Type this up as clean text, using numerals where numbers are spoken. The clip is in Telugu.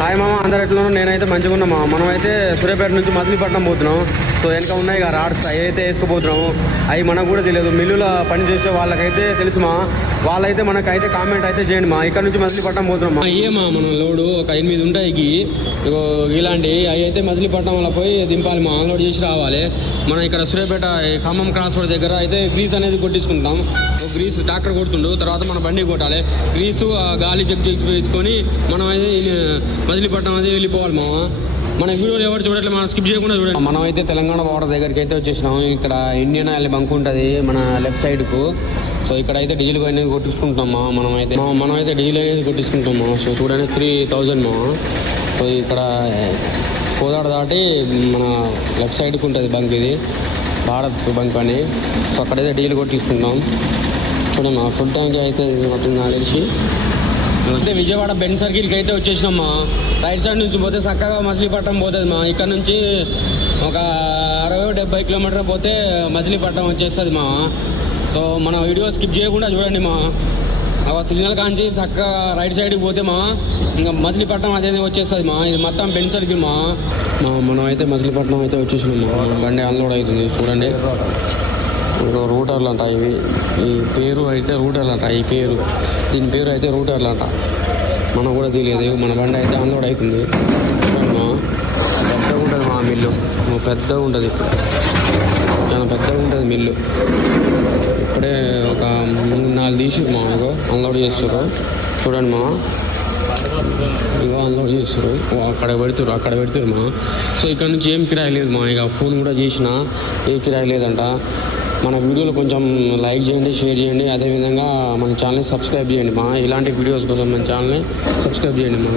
హాయ్ మామ, అందరు ఎట్లున్నాం? నేనైతే మంచిగా ఉన్నా మామ. మనమైతే సూర్యాపేట నుంచి మచిలీపట్నం పోతున్నాం. సో వెనక ఉన్నాయి కదా రాడ్స్, అవి అయితే వేసుకుపోతున్నాము. అవి మనకు కూడా తెలియదు, మిల్లులో పని చేసే వాళ్ళకైతే తెలుసు మా. వాళ్ళైతే మనకైతే కామెంట్ అయితే చేయండి మా. ఇక్కడ నుంచి మచిలీపట్నం పోతున్నాం మా. అయ్యేమా మన లోడు ఒక 8 ఉంటాయి. ఇలాంటి అవి అయితే మచిలీపట్నం వల్ల పోయి దింపాలి మా. అన్లోడ్ చేసి రావాలి. మనం ఇక్కడ సూర్యాపేట ఖమ్మం క్రాస్ రోడ్ దగ్గర అయితే గ్రీస్ అనేది కొట్టించుకుంటాం. గ్రీస్ ట్రాక్టర్ కొడుతుండు, తర్వాత మన బండి కొట్టాలి. గ్రీసు గాలి చెక్ చేసుకొని మనం అయితే మచిలీపట్నం అయితే వెళ్ళిపోవాలి మామ. మన వీడియోలు ఎవరు చూడట్లేదు, మనం స్కిప్ చేయకుండా చూడండి. మనం అయితే తెలంగాణ బార్డర్ దగ్గరికి అయితే వచ్చేసినాం. ఇక్కడ ఇండియన్ ఆయిల్ బంక్ ఉంటుంది మన లెఫ్ట్ సైడ్కు. సో ఇక్కడ అయితే డీజిల్ అనేది కొట్టించుకుంటాం మా. మనమైతే డీజిల్ అనేది కొట్టించుకుంటాం మా. సో చూడండి 3000 మా. సో ఇక్కడ కోదాడ దాటి మన లెఫ్ట్ సైడ్కి ఉంటుంది బంక్, ఇది భారత్ బంక్ అని. సో అక్కడైతే డీజిల్ కొట్టించుకుంటాం. చూడండి మా, ఫుల్ ట్యాంక్ అయితే నాకు తెలిసి అయితే విజయవాడ బెండ్ సర్కిల్కి అయితే వచ్చేసినాం మా. రైట్ సైడ్ నుంచి పోతే చక్కగా మచిలీపట్నం పోతుంది మా. ఇక్కడ నుంచి ఒక 60-70 కిలోమీటర్ పోతే మచిలీపట్నం వచ్చేస్తుంది మా. సో మన వీడియో స్కిప్ చేయకుండా చూడండి మా. సిగ్నల్ కాంచి చక్కగా రైట్ సైడ్కి పోతే మా ఇంకా మచిలీపట్నం అదే వచ్చేస్తుంది మా. ఇది మొత్తం బెండ్ సర్కిల్ మా. మనం అయితే మచిలీపట్నం అయితే వచ్చేసినాం మా. బండి అన్లోడ్ అవుతుంది చూడండి. ఇంకా రూటర్లు అంట ఇవి. ఈ పేరు అయితే రూటర్లు అంట. ఈ పేరు, దీని పేరు అయితే రూటర్లు అంట. మనకు కూడా తెలియదు. మన బండి అయితే అన్లోడ్ అవుతుంది. పెద్దగా ఉంటుంది మా మిల్లు, పెద్దగా ఉంటుంది. చాలా పెద్దగా ఉంటుంది మిల్లు. ఇప్పుడే ఒక 3-4 తీసి మా ఇగో అన్లోడ్ చేస్తారు. చూడండి మా, ఇగో అన్లోడ్ చేస్తారు. అక్కడ పెడతారు మా. సో ఇక్కడ నుంచి ఏం కిరాయి లేదు మా. ఇక ఫోన్ కూడా చేసినా ఏ కిరాయి లేదంట. మన వీడియోలు కొంచెం లైక్ చేయండి, షేర్ చేయండి. అదేవిధంగా మన ఛానల్ని సబ్స్క్రైబ్ చేయండి మా. ఇలాంటి వీడియోస్ కోసం మన ఛానల్ని సబ్స్క్రైబ్ చేయండి మా.